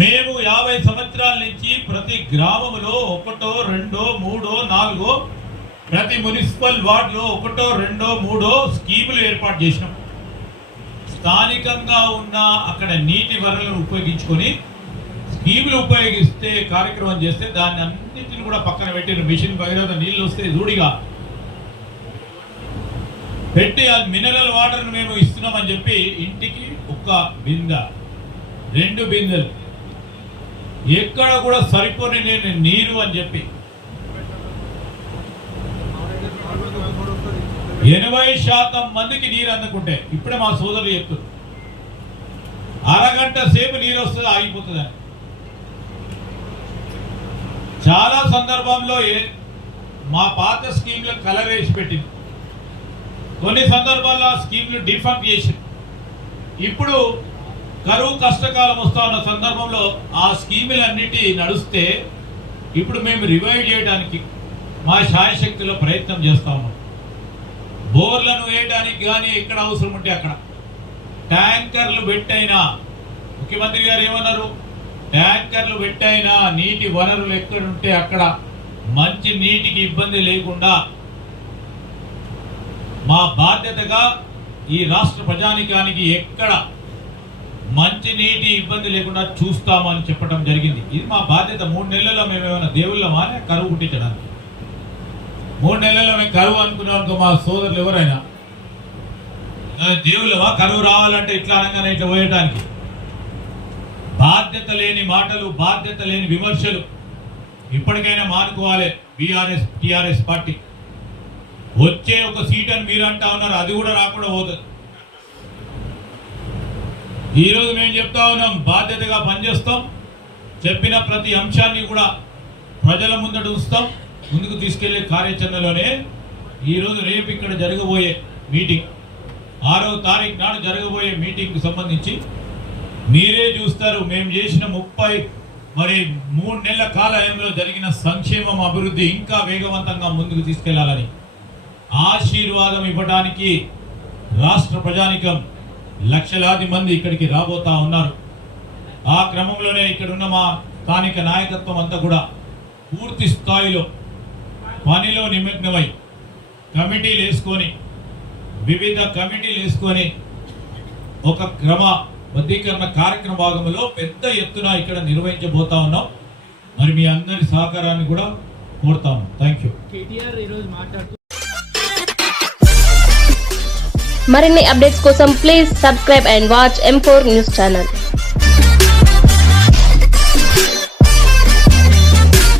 మేము యాభై సంవత్సరాల నుంచి ప్రతి గ్రామంలో ఒకటో రెండో మూడో నాలుగో ప్రతి మున్సిపల్ వార్డులో ఒకటో రెండో మూడో స్కీములు ఏర్పాటు చేసినాం. స్థానికంగా ఉన్న అక్కడ నీటి వనరులను ఉపయోగించుకొని స్కీములు ఉపయోగిస్తే కార్యక్రమం చేస్తే దాన్ని అన్నింటిని కూడా పక్కన పెట్టిన మిషన్ భగీరథ నీళ్ళు వస్తే దూడిగా పెట్టి ఆ మినరల్ వాటర్ను మేము ఇస్తున్నామని చెప్పి ఇంటికి ఒక బిందె రెండు బిందెలు ఎక్కడ కూడా సరిపోని నేను నీరు అని చెప్పి. ఎనభై శాతం మందికి నీరు అందుకుంటే ఇప్పుడే మా సోదరులు చెప్తున్నారు. అరగంట సేపు నీరు వస్తుంది ఆగిపోతుంది చాలా సందర్భంలో ఏ- మా పాత స్కీమ్లో కలర్ వేసి పెట్టింది. కొన్ని సందర్భాల్లో ఆ స్కీమ్లు డిఫంప్ చేసింది. ఇప్పుడు కరువు కష్టకాలం వస్తా ఉన్న సందర్భంలో ఆ స్కీములన్నిటి నడుస్తే ఇప్పుడు మేము రివైవ్ చేయడానికి మా శాయశక్తిలో ప్రయత్నం చేస్తా ఉన్నాం. బోర్లను వేయడానికి కానీ ఎక్కడ అవసరం ఉంటే అక్కడ. ట్యాంకర్లు పెట్టైనా ముఖ్యమంత్రి గారు ఏమన్నారు? ట్యాంకర్లు పెట్టైనా నీటి వనరులు ఎక్కడుంటే అక్కడ మంచి నీటికి ఇబ్బంది లేకుండా మా బాధ్యతగా ఈ రాష్ట్ర ప్రజానికానికి ఎక్కడ మంచి నీటి ఇబ్బంది లేకుండా చూస్తామని చెప్పడం జరిగింది. ఇది మా బాధ్యత. మూడు నెలల్లో మేము ఏమైనా దేవుళ్ళమా కరువు పుట్టించడానికి. మూడు నెలల్లో మేము కరువు అనుకున్నాం మా సోదరులు ఎవరైనా. దేవుళ్ళమా కరువు రావాలంటే ఇట్లా అనగానే ఇట్లా పోయటానికి బాధ్యత లేని మాటలు బాధ్యత లేని విమర్శలు ఇప్పటికైనా మానుకోవాలి బీఆర్ఎస్ టిఆర్ఎస్ పార్టీ. వచ్చే ఒక సీట్ అని మీరు అంటా ఉన్నారు అది కూడా రాకుండా పోతుంది. ఈరోజు మేము చెప్తా ఉన్నాం బాధ్యతగా పనిచేస్తాం. చెప్పిన ప్రతి అంశాన్ని కూడా ప్రజల ముందట ఉంచుతాం. ముందుకు తీసుకెళ్ళే కార్యాచరణలోనే ఈరోజు రేపు ఇక్కడ జరగబోయే మీటింగ్ ఆరో తారీఖు నాడు జరగబోయే మీటింగ్కి సంబంధించి మీరే చూస్తారు. మేము చేసిన ముప్పై మరి మూడు నెలల కాలంలో జరిగిన సంక్షేమం అభివృద్ధి ఇంకా వేగవంతంగా ముందుకు తీసుకెళ్ళాలని ఆశీర్వాదం ఇవ్వడానికి రాష్ట్ర ప్రజానికం లక్షలాది మంది ఇక్కడికి రాబోతా ఉన్నారు. ఆ క్రమంలోనే ఇక్కడ ఉన్న మా స్థానిక నాయకత్వం అంతా కూడా పూర్తి స్థాయిలో పనిలో నిమగ్నమై కమిటీలు వేసుకొని వివిధ కమిటీలు వేసుకొని ఒక క్రమ బద్దీకరణ కార్యక్రమ భాగంలో పెద్ద ఎత్తున ఇక్కడ నిర్వహించబోతా ఉన్నాం. మరి మీ అందరి సహకారాన్ని కూడా కోరుతాము. థ్యాంక్ యూ మరిన్ని అప్డేట్స్ కోసం please subscribe and watch M four news channel